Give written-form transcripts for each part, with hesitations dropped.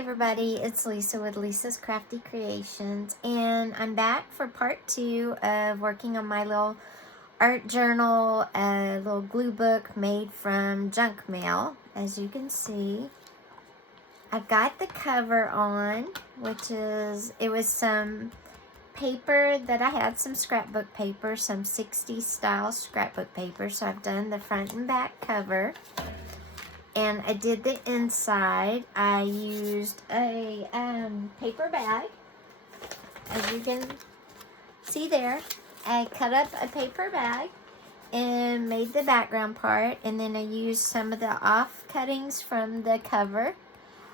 everybody, it's Lisa with Lisa's Crafty Creations, and I'm back for part 2 of working on my little art journal, a little glue book made from junk mail. As you can see, I've got the cover on, it was some paper that I had, some scrapbook paper, some 60s style scrapbook paper, so I've done the front and back cover. And I did the inside. I used a paper bag. As you can see there, I cut up a paper bag and made the background part. And then I used some of the off cuttings from the cover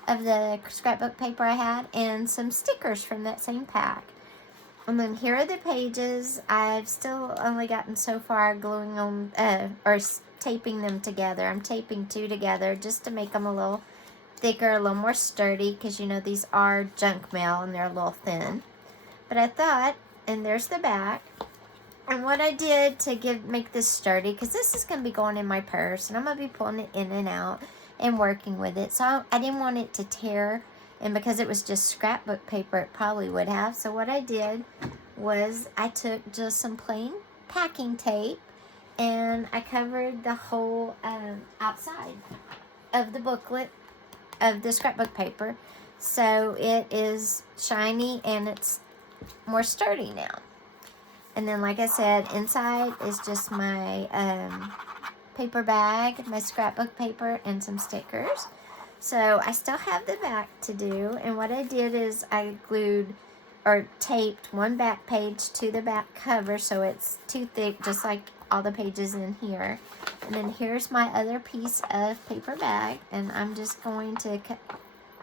of the scrapbook paper I had and some stickers from that same pack. And then here are the pages. I've still only gotten so far gluing on, taping them together. I'm taping 2 together just to make them a little thicker, a little more sturdy, because you know these are junk mail and they're a little thin. But I thought, and there's the back, and what I did to make this sturdy, because this is going to be going in my purse and I'm going to be pulling it in and out and working with it, so I didn't want it to tear. And because it was just scrapbook paper, it probably would have. So what I did was I took just some plain packing tape and I covered the whole outside of the booklet of the scrapbook paper. So it is shiny and it's more sturdy now. And then, like I said, inside is just my paper bag, my scrapbook paper, and some stickers. So I still have the back to do, and what I did is I glued or taped one back page to the back cover so it's too thick, just like all the pages in here. And then here's my other piece of paper bag, and I'm just going to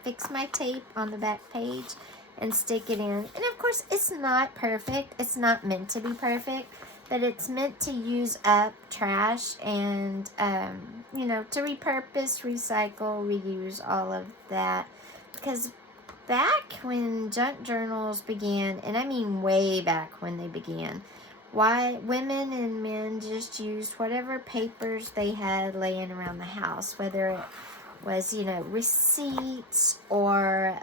fix my tape on the back page and stick it in. And of course, it's not perfect. It's not meant to be perfect, but it's meant to use up trash and, you know, to repurpose, recycle, reuse, all of that. Because back when junk journals began, and I mean way back when they began, why women and men just used whatever papers they had laying around the house, whether it was, you know, receipts or,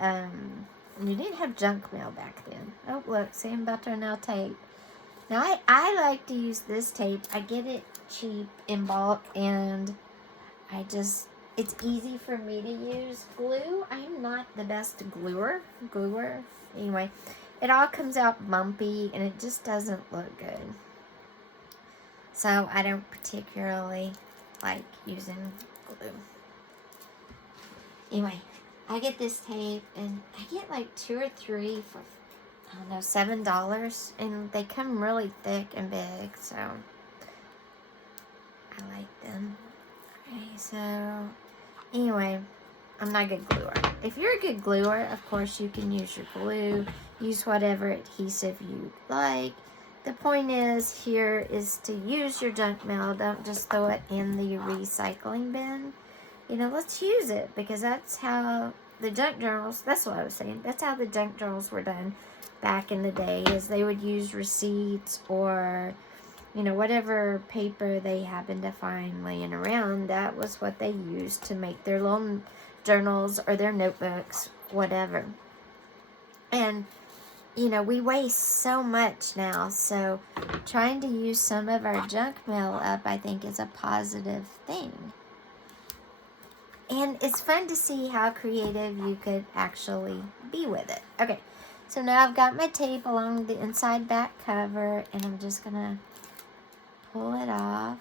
you didn't have junk mail back then. Oh, look, see, I'm about to run out of tape. Now, I like to use this tape. I get it cheap in bulk, and it's easy for me to use. Glue, I'm not the best gluer. Anyway, it all comes out bumpy, and it just doesn't look good. So, I don't particularly like using glue. Anyway, I get this tape, and I get like 2 or 3 for, I don't know, $7, and they come really thick and big, so I like them. Okay, so anyway, I'm not a good gluer. If you're a good gluer, of course you can use your glue, use whatever adhesive you like. The point is here is to use your junk mail. Don't just throw it in the recycling bin. You know, let's use it, because that's how the junk journals, that's what I was saying, that's how the junk journals were done back in the day, is they would use receipts or, you know, whatever paper they happened to find laying around. That was what they used to make their little journals or their notebooks, whatever. And, you know, we waste so much now, so trying to use some of our junk mail up, I think, is a positive thing. And it's fun to see how creative you could actually be with it. Okay. So now I've got my tape along the inside back cover, and I'm just going to pull it off.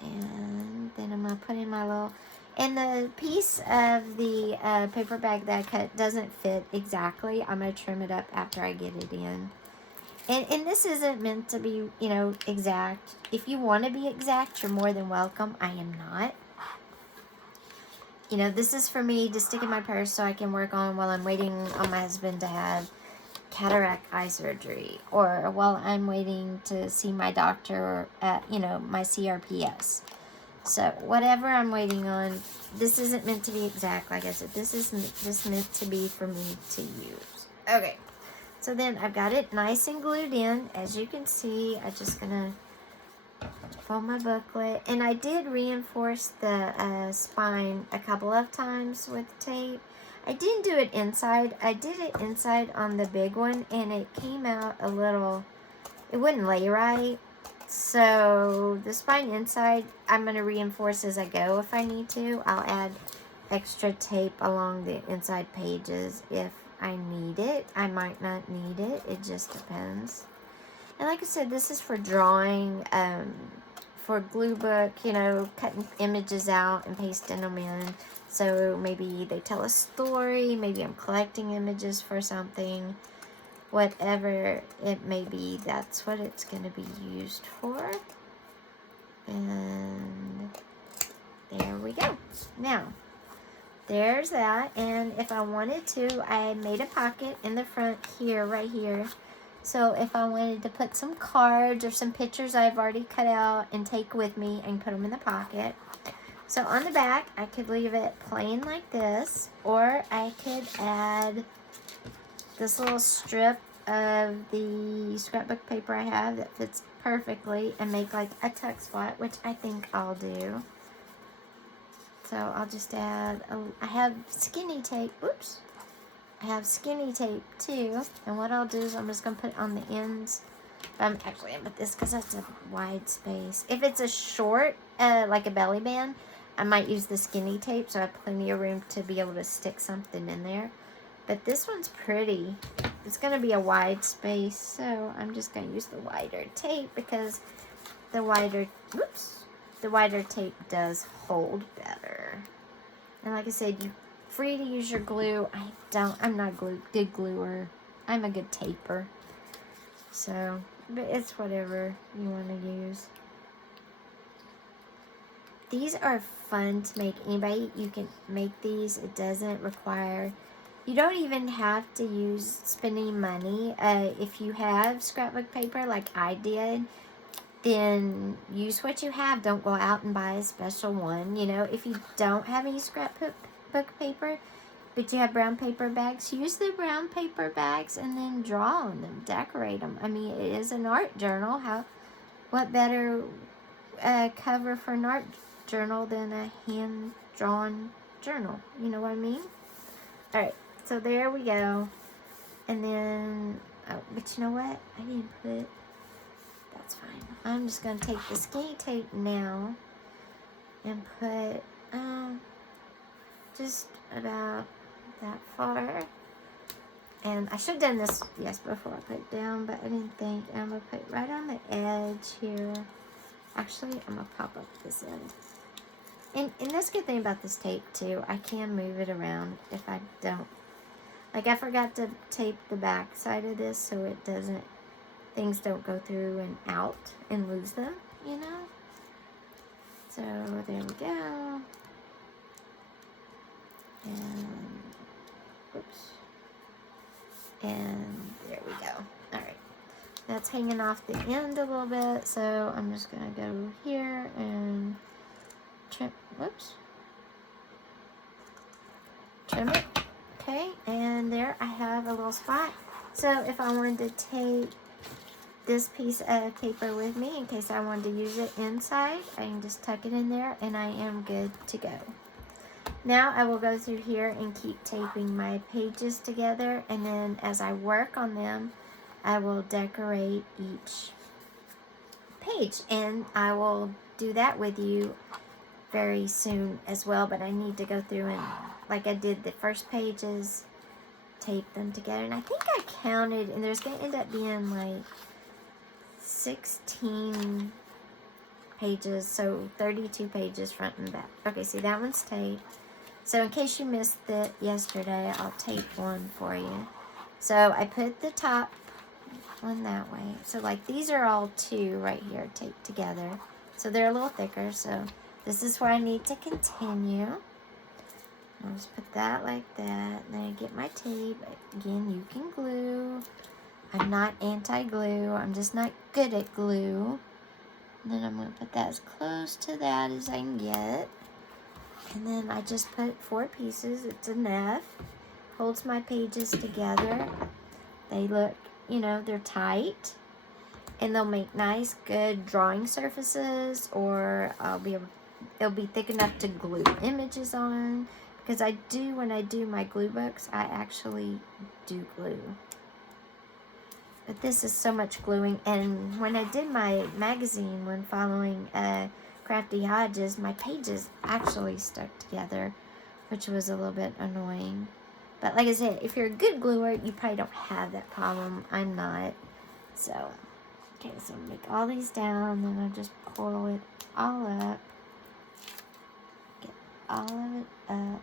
And then I'm going to put in my little, and the piece of the paper bag that I cut doesn't fit exactly. I'm going to trim it up after I get it in. And this isn't meant to be, you know, exact. If you want to be exact, you're more than welcome. I am not. You know, this is for me to stick in my purse so I can work on while I'm waiting on my husband to have cataract eye surgery, or while I'm waiting to see my doctor at, you know, my CRPS. So whatever I'm waiting on, this isn't meant to be exact. Like I said, this is just meant to be for me to use. Okay, so then I've got it nice and glued in. As you can see, I'm just gonna for my booklet. And I did reinforce the spine a couple of times with tape. I didn't do it inside. I did it inside on the big one, and it came out a little, it wouldn't lay right. So the spine inside, I'm going to reinforce as I go if I need to. I'll add extra tape along the inside pages if I need it. I might not need it. It just depends. And like I said, this is for drawing, for glue book, you know, cutting images out and pasting them in. So maybe they tell a story, maybe I'm collecting images for something, whatever it may be, that's what it's going to be used for. And there we go. Now, there's that. And if I wanted to, I made a pocket in the front here, right here. So if I wanted to put some cards or some pictures I've already cut out and take with me, I can put them in the pocket. So on the back, I could leave it plain like this, or I could add this little strip of the scrapbook paper I have that fits perfectly and make like a tuck spot, which I think I'll do. So I'll just add, I have skinny tape, oops. I have skinny tape too, and what I'll do is I'm just going to put it on the ends. I'm actually going to put this because that's a wide space. If it's a short, like a belly band, I might use the skinny tape so I have plenty of room to be able to stick something in there. But this one's pretty. It's going to be a wide space, so I'm just going to use the wider tape because the wider tape does hold better. And like I said, you're free to use your glue. I'm not a good gluer. I'm a good taper. So, but it's whatever you want to use. These are fun to make. Anybody, you can make these. It doesn't require, you don't even have to use spending money. If you have scrapbook paper like I did, then use what you have. Don't go out and buy a special one. You know, if you don't have any scrapbook paper, but you have brown paper bags, use the brown paper bags and then draw on them, decorate them. I mean, it is an art journal. What better cover for an art journal than a hand-drawn journal? You know what I mean? All right, so there we go. And then, oh, but you know what? I didn't put, that's fine. I'm just going to take the skinny tape now and put just about that far. And I should have done this, yes, before I put it down, but I didn't think. And I'm going to put it right on the edge here. Actually, I'm going to pop up this end. And that's the good thing about this tape, too. I can move it around if I don't. Like, I forgot to tape the back side of this so it doesn't, things don't go through and out and lose them, you know? So, there we go. And, oops. And there we go. Alright. That's hanging off the end a little bit, so I'm just going to go here and trim, whoops. Trim it. Okay, and there I have a little spot. So if I wanted to take this piece of paper with me in case I wanted to use it inside, I can just tuck it in there and I am good to go. Now I will go through here and keep taping my pages together, and then as I work on them, I will decorate each page, and I will do that with you very soon as well. But I need to go through and, like I did the first pages, tape them together, and I think I counted, and there's going to end up being like 16 pages, so 32 pages front and back. Okay, see, that one's taped. So in case you missed it yesterday, I'll tape one for you. So I put the top one that way. So like these are all two right here taped together. So they're a little thicker. So this is where I need to continue. I'll just put that like that. And then I get my tape. Again, you can glue. I'm not anti-glue. I'm just not good at glue. And then I'm going to put that as close to that as I can get. And then I just put 4 pieces. It's enough. Holds my pages together. They look, you know, they're tight. and they'll make nice, good drawing surfaces, or it'll be thick enough to glue images on. Because when I do my glue books, I actually do glue. But this is so much gluing. And when I did my magazine, when following Craftyhodges, my pages actually stuck together, which was a little bit annoying. But like I said, if you're a good gluer, you probably don't have that problem. I'm not. So, okay, so make all these down, then I'll just coil it all up. Get all of it up.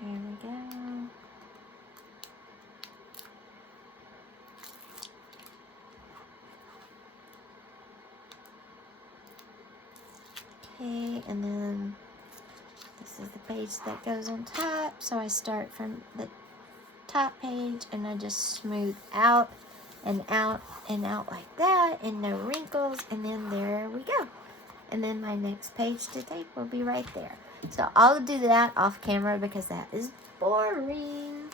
Here we go. Okay, and then this is the page that goes on top. So I start from the top page and I just smooth out and out and out like that, and no wrinkles, and then there we go. And then my next page to tape will be right there. So I'll do that off camera because that is boring.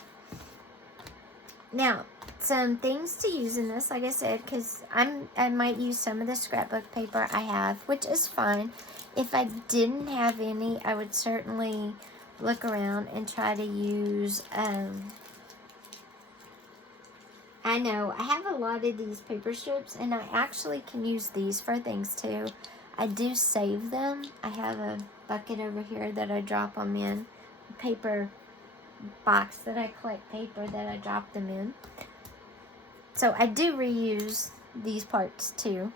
Now, some things to use in this, like I said, because I might use some of the scrapbook paper I have, which is fine. If I didn't have any, I would certainly look around and try to use, I know, I have a lot of these paper strips, and I actually can use these for things too. I do save them. I have a bucket over here that I drop them in, a paper box that I collect paper that I drop them in. So I do reuse these parts too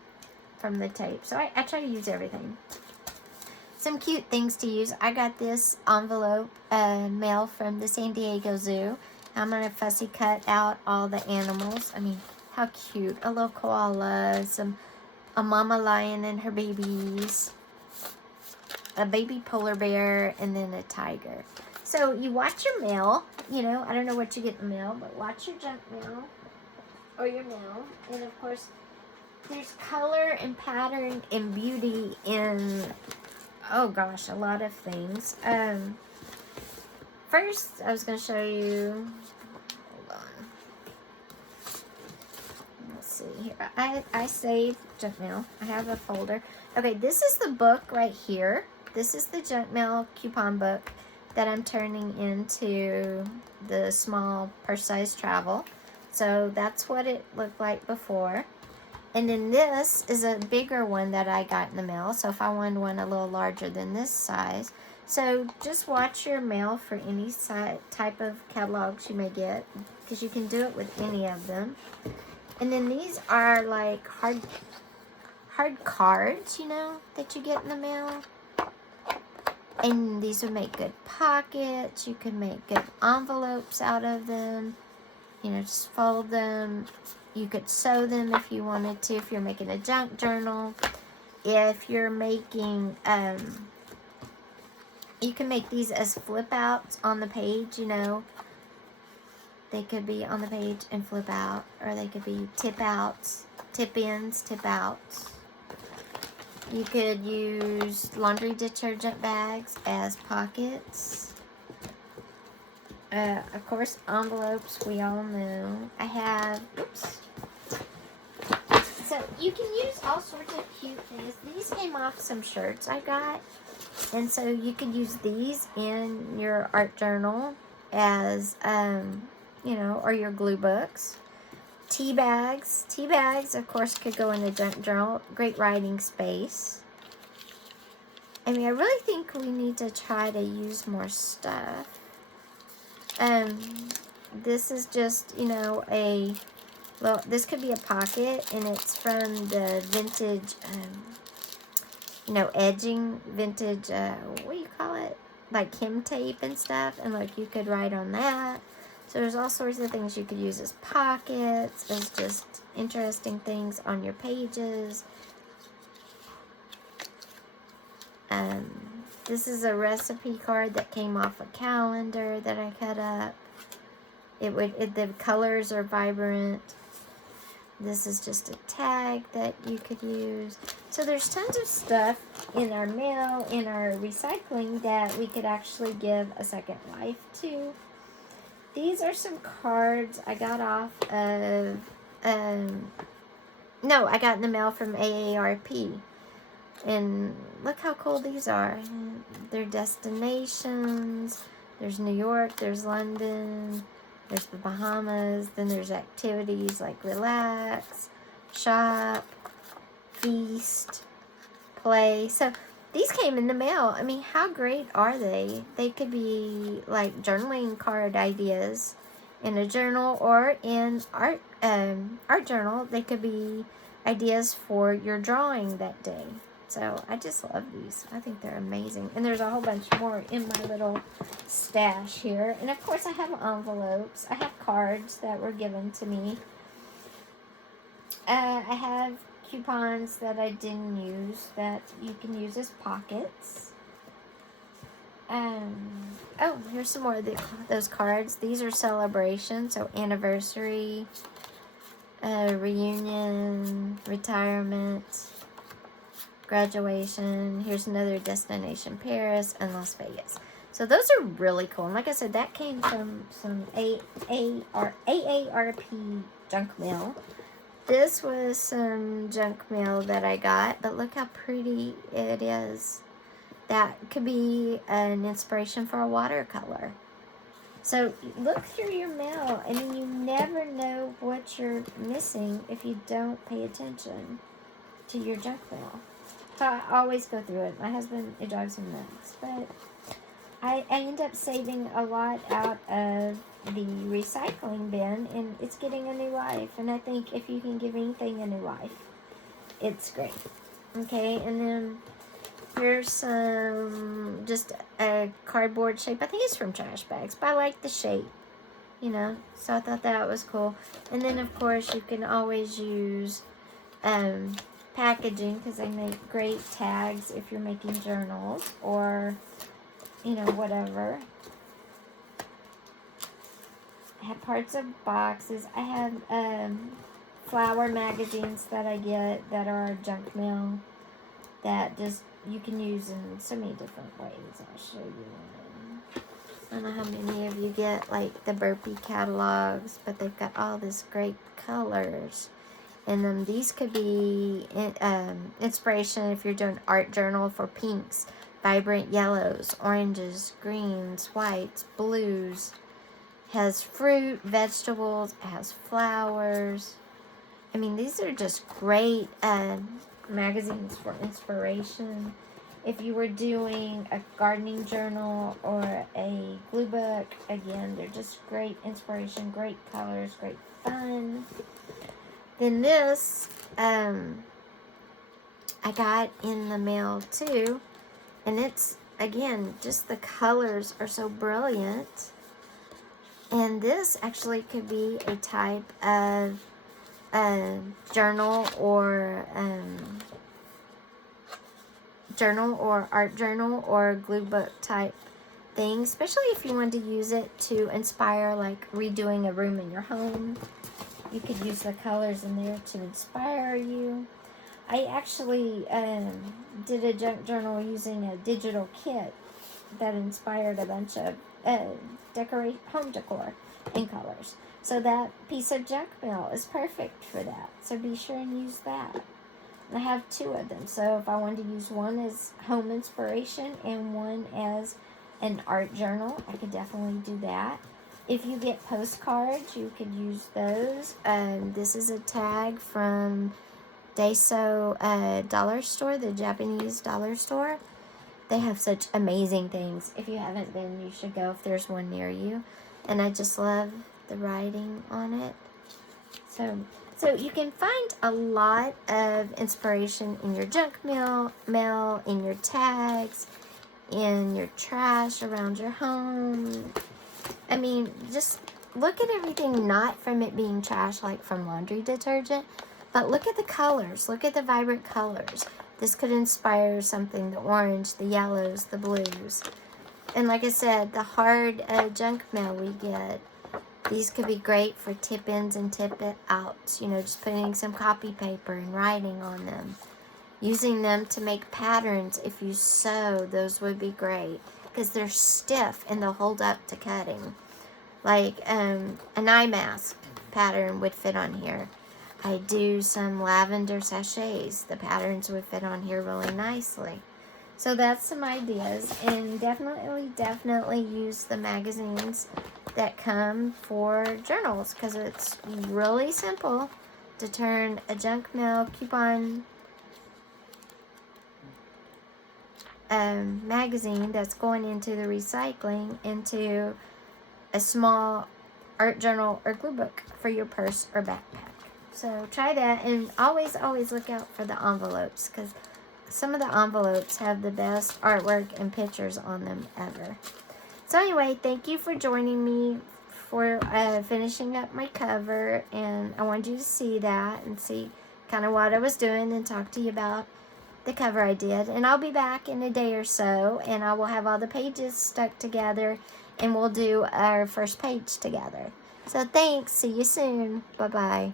from the tape. So I try to use everything. Some cute things to use. I got this envelope mail from the San Diego Zoo. I'm going to fussy cut out all the animals. I mean, how cute. A little koala, a mama lion and her babies, a baby polar bear, and then a tiger. So you watch your mail. You know, I don't know what you get in the mail, but watch your junk mail or your mail. And of course, there's color and pattern and beauty in, oh gosh, a lot of things. First, I was going to show you, hold on. Let's see here. I saved junk mail. I have a folder. Okay, this is the book right here. This is the junk mail coupon book that I'm turning into the small purse-sized travel. So that's what it looked like before. And then this is a bigger one that I got in the mail. So if I wanted one a little larger than this size. So just watch your mail for any type of catalogs you may get, because you can do it with any of them. And then these are like hard cards, you know, that you get in the mail. And these would make good pockets. You can make good envelopes out of them. You know, just fold them. You could sew them if you wanted to, if you're making a junk journal. If you're making, you can make these as flip outs on the page, you know. They could be on the page and flip out, or they could be tip outs, tip ins, tip outs. You could use laundry detergent bags as pockets. Of course, envelopes, we all know. I have, oops. So you can use all sorts of cute things. These came off some shirts I got. And so you could use these in your art journal as, you know, or your glue books. Tea bags. Tea bags, of course, could go in the junk journal. Great writing space. I mean, I really think we need to try to use more stuff. This is just, you know, this could be a pocket, and it's from the vintage, you know, edging, vintage, what do you call it? Like hem tape and stuff, and like you could write on that. So there's all sorts of things you could use as pockets, as just interesting things on your pages. This is a recipe card that came off a calendar that I cut up. The colors are vibrant. This is just a tag that you could use. So there's tons of stuff in our mail, in our recycling, that we could actually give a second life to. These are some cards I got off of, no, I got in the mail from AARP. And look how cool these are. They're destinations. There's New York, there's London, there's the Bahamas, then there's activities like relax, shop, feast, play. So these came in the mail. I mean, how great are they? They could be like journaling card ideas in a journal, or in art journal. They could be ideas for your drawing that day. So I just love these. I think they're amazing. And there's a whole bunch more in my little stash here. And of course I have envelopes. I have cards that were given to me. I have coupons that I didn't use that you can use as pockets. Oh, here's some more of those cards. These are celebrations. So anniversary, reunion, retirement, graduation. Here's another destination, Paris and Las Vegas. So those are really cool. And like I said, that came from some AARP junk mail. This was some junk mail that I got, but look how pretty it is. That could be an inspiration for a watercolor. So look through your mail. I mean, you never know what you're missing if you don't pay attention to your junk mail. So I always go through it. My husband, it drives him nuts. But I end up saving a lot out of the recycling bin, and it's getting a new life. And I think if you can give anything a new life, it's great. Okay, and then here's some, just a cardboard shape. I think it's from trash bags, but I like the shape, you know. So I thought that was cool. And then, of course, you can always use packaging, because they make great tags if you're making journals or, you know, whatever. I have parts of boxes. I have flower magazines that I get that are junk mail that just you can use in so many different ways. I'll show you one. I don't know how many of you get like the Burpee catalogs, but they've got all this great colors. And then these could be inspiration if you're doing art journal for pinks, vibrant yellows, oranges, greens, whites, blues. Has fruit, vegetables, has flowers. I mean, these are just great magazines for inspiration. If you were doing a gardening journal or a glue book, again, they're just great inspiration, great colors, great fun. Then this, I got in the mail too, and it's, again, just the colors are so brilliant. And this actually could be a type of journal or art journal or glue book type thing, especially if you want to use it to inspire, like redoing a room in your home. You could use the colors in there to inspire you. I actually did a junk journal using a digital kit that inspired a bunch of home decor in colors. So that piece of junk mail is perfect for that. So be sure and use that. I have two of them. So if I wanted to use one as home inspiration and one as an art journal, I could definitely do that. If you get postcards, you could use those. This is a tag from Daiso dollar store, the Japanese dollar store. They have such amazing things. If you haven't been, you should go if there's one near you. And I just love the writing on it. So you can find a lot of inspiration in your junk mail, in your tags, in your trash around your home. I mean, just look at everything, not from it being trash like from laundry detergent, but look at the colors. Look at the vibrant colors. This could inspire something, the orange, the yellows, the blues. And like I said, the hard junk mail we get, These could be great for tip-ins and tip-outs. You know, just putting some copy paper and writing on them. Using them to make patterns if you sew, those would be great. Because they're stiff and they'll hold up to cutting. Like an eye mask pattern would fit on here. I do some lavender sachets. The patterns would fit on here really nicely. So that's some ideas. And definitely use the magazines that come for journals, because it's really simple to turn a junk mail coupon magazine that's going into the recycling into a small art journal or glue book for your purse or backpack. So try that, and always look out for the envelopes, because some of the envelopes have the best artwork and pictures on them ever. So anyway, thank you for joining me for finishing up my cover, and I wanted you to see that and see kind of what I was doing and talk to you about the cover I did. And I'll be back in a day or so, and I will have all the pages stuck together, and we'll do our first page together. So thanks. See you soon. Bye-bye.